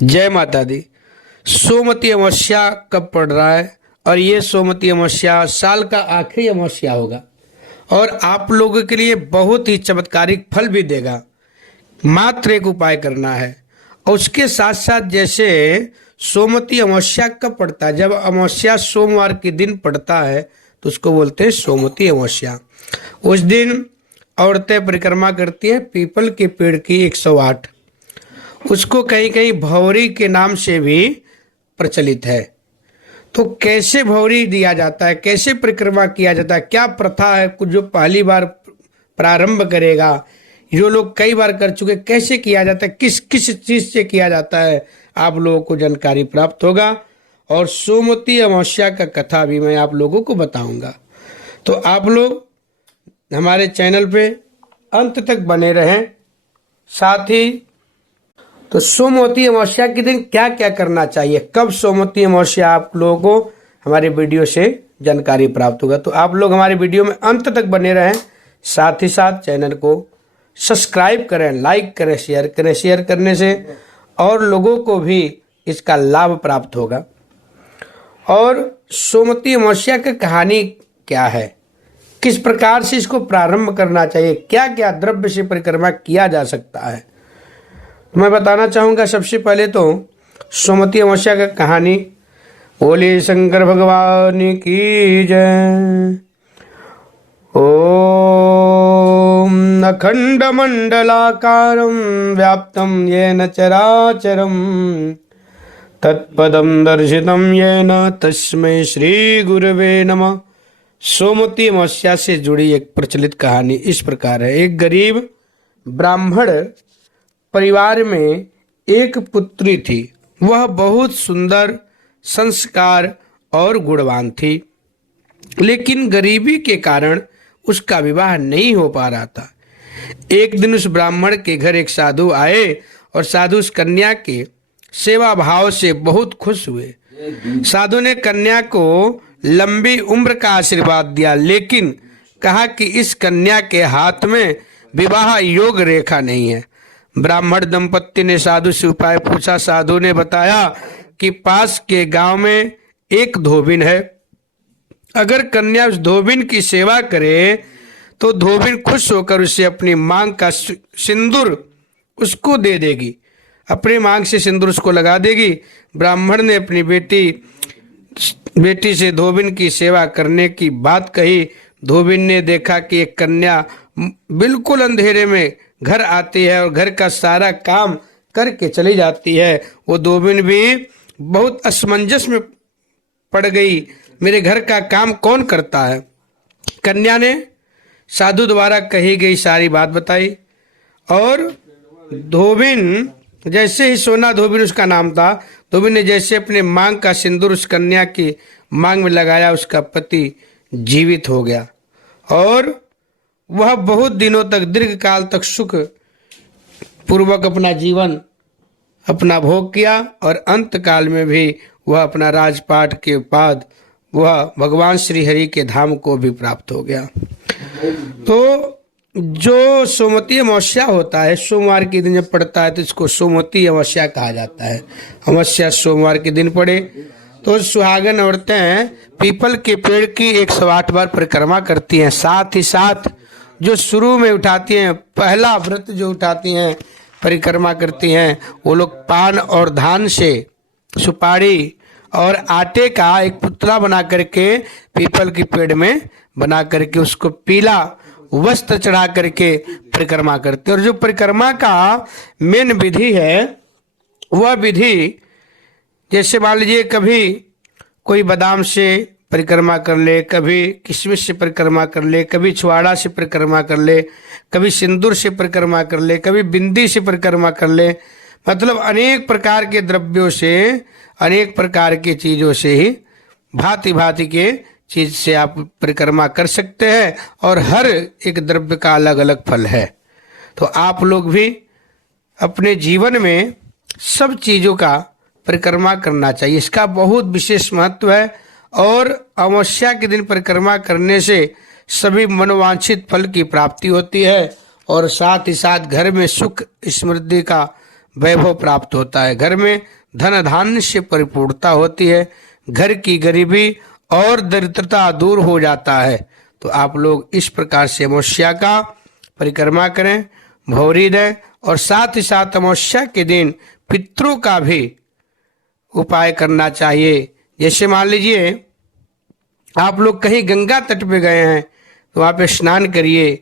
जय माता दी। सोमवती अमावस्या कब पड़ रहा है और ये सोमवती अमावस्या साल का आखिरी अमावस्या होगा और आप लोगों के लिए बहुत ही चमत्कारिक फल भी देगा। मात्र एक उपाय करना है और उसके साथ साथ जैसे सोमवती अमावस्या कब पड़ता है, जब अमावस्या सोमवार के दिन पड़ता है तो उसको बोलते हैं सोमवती अमावस्या। उस दिन औरतें परिक्रमा करती हैं पीपल के पेड़ की 108। उसको कहीं कहीं भौरी के नाम से भी प्रचलित है। तो कैसे भौरी दिया जाता है, कैसे परिक्रमा किया जाता है, क्या प्रथा है, कुछ जो पहली बार प्रारंभ करेगा, जो लोग कई बार कर चुके, कैसे किया जाता है, किस किस चीज से किया जाता है, आप लोगों को जानकारी प्राप्त होगा। और सोमवती अमावस्या का कथा भी मैं आप लोगों को बताऊंगा। तो आप लोग हमारे चैनल पे अंत तक बने रहें। साथ ही तो सोमवती अमावस्या के दिन क्या क्या करना चाहिए, कब सोमवती अमावस्या, आप लोगों को हमारे वीडियो से जानकारी प्राप्त होगा। तो आप लोग हमारे वीडियो में अंत तक बने रहें। साथ ही साथ चैनल को सब्सक्राइब करें, लाइक करें, शेयर करें। शेयर करने से और लोगों को भी इसका लाभ प्राप्त होगा। और सोमवती अमावस्या की कहानी क्या है, किस प्रकार से इसको प्रारंभ करना चाहिए, क्या क्या द्रव्य से परिक्रमा किया जा सकता है, मैं बताना चाहूँगा। सबसे पहले तो सोमवती अमावस्या का कहानी। बोले शंकर भगवान की जय। ओम अखंड मंडलाकारं व्याप्तं येन चराचरं तत्पदं दर्शितं येन तस्मै श्री गुरवे नमः। सोमवती अमावस्या से जुड़ी एक प्रचलित कहानी इस प्रकार है। एक गरीब ब्राह्मण परिवार में एक पुत्री थी। वह बहुत सुंदर, संस्कार और गुणवान थी, लेकिन गरीबी के कारण उसका विवाह नहीं हो पा रहा था। एक दिन उस ब्राह्मण के घर एक साधु आए और साधु उस कन्या के सेवा भाव से बहुत खुश हुए। साधु ने कन्या को लंबी उम्र का आशीर्वाद दिया, लेकिन कहा कि इस कन्या के हाथ में विवाह योग रेखा नहीं है। ब्राह्मण दंपत्ति ने साधु से उपाय पूछा। साधु ने बताया कि पास के गांव में एक धोबिन है। अगर कन्या उस धोबिन की सेवा करे तो धोबिन खुश होकर उसे अपनी मांग का सिंदूर उसको दे देगी, अपने मांग से सिंदूर उसको लगा देगी। ब्राह्मण ने अपनी बेटी से धोबिन की सेवा करने की बात कही। धोबिन ने देखा कि एक कन्या बिल्कुल अंधेरे में घर आती है और घर का सारा काम करके चली जाती है। वो धोबिन भी बहुत असमंजस में पड़ गई, मेरे घर का काम कौन करता है। कन्या ने साधु द्वारा कही गई सारी बात बताई और धोबिन जैसे ही, सोना धोबिन उसका नाम था, धोबिन ने जैसे अपने मांग का सिंदूर उस कन्या की मांग में लगाया, उसका पति जीवित हो गया और वह बहुत दिनों तक, दीर्घ काल तक सुख पूर्वक अपना जीवन अपना भोग किया और अंत काल में भी वह अपना राजपाट के बाद वह भगवान श्री हरि के धाम को भी प्राप्त हो गया। तो जो सोमवती अमावस्या होता है, सोमवार के दिन जब पड़ता है तो इसको सोमवती अमावस्या कहा जाता है। अमावस्या सोमवार के दिन पड़े तो सुहागन औरतें पीपल के पेड़ की 108 बार परिक्रमा करती हैं। साथ ही साथ जो शुरू में उठाती हैं, पहला व्रत जो उठाती हैं, परिक्रमा करती हैं, वो लोग पान और धान से, सुपारी और आटे का एक पुतला बना करके पीपल के पेड़ में बना करके उसको पीला वस्त्र चढ़ा करके परिक्रमा करते हैं। और जो परिक्रमा का मेन विधि है, वह विधि जैसे मान लीजिए कभी कोई बादाम से परिक्रमा कर ले, कभी किशमिश से परिक्रमा कर ले, कभी छुआड़ा से परिक्रमा कर ले, कभी सिंदूर से परिक्रमा कर ले, कभी बिंदी से परिक्रमा कर ले। मतलब अनेक प्रकार के द्रव्यों से, अनेक प्रकार की चीज़ों से ही, भांति भांति के चीज से आप परिक्रमा कर सकते हैं और हर एक द्रव्य का अलग अलग फल है। तो आप लोग भी अपने जीवन में सब चीज़ों का परिक्रमा करना चाहिए, इसका बहुत विशेष महत्व है। और अमावस्या के दिन परिक्रमा करने से सभी मनोवांछित फल की प्राप्ति होती है और साथ ही साथ घर में सुख समृद्धि का वैभव प्राप्त होता है, घर में धन धान्य से परिपूर्णता होती है, घर की गरीबी और दरिद्रता दूर हो जाता है। तो आप लोग इस प्रकार से अमावस्या का परिक्रमा करें, भौरी दें, और साथ ही साथ अमावस्या के दिन पितरों का भी उपाय करना चाहिए। जैसे मान लीजिए आप लोग कहीं गंगा तट पे गए हैं तो वहाँ पे स्नान करिए,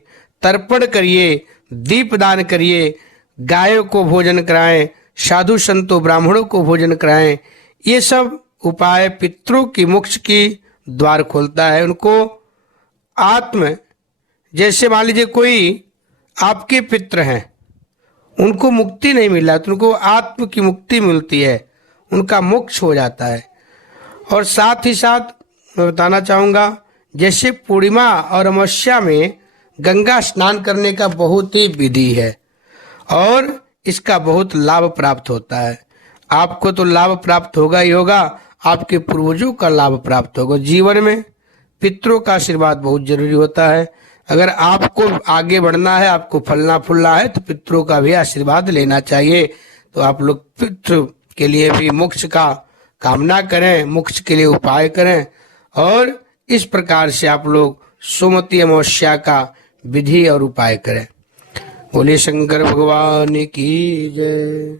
तर्पण करिए, दीपदान करिए, गायों को भोजन कराएं, साधु संतों ब्राह्मणों को भोजन कराएं। ये सब उपाय पितरों की मोक्ष की द्वार खोलता है। उनको आत्म, जैसे मान लीजिए कोई आपके पितृ हैं, उनको मुक्ति नहीं मिला तो उनको आत्म की मुक्ति मिलती है, उनका मोक्ष हो जाता है। और साथ ही साथ मैं बताना चाहूँगा, जैसे पूर्णिमा और अमावस्या में गंगा स्नान करने का बहुत ही विधि है और इसका बहुत लाभ प्राप्त होता है। आपको तो लाभ प्राप्त होगा ही होगा, आपके पूर्वजों का लाभ प्राप्त होगा। जीवन में पितरों का आशीर्वाद बहुत जरूरी होता है। अगर आपको आगे बढ़ना है, आपको फलना फूलना है, तो पितरों का भी आशीर्वाद लेना चाहिए। तो आप लोग पितृ के लिए भी मोक्ष का कामना करें, मोक्ष के लिए उपाय करें, और इस प्रकार से आप लोग सोमवती अमावस्या का विधि और उपाय करें। बोले शंकर भगवान की जय।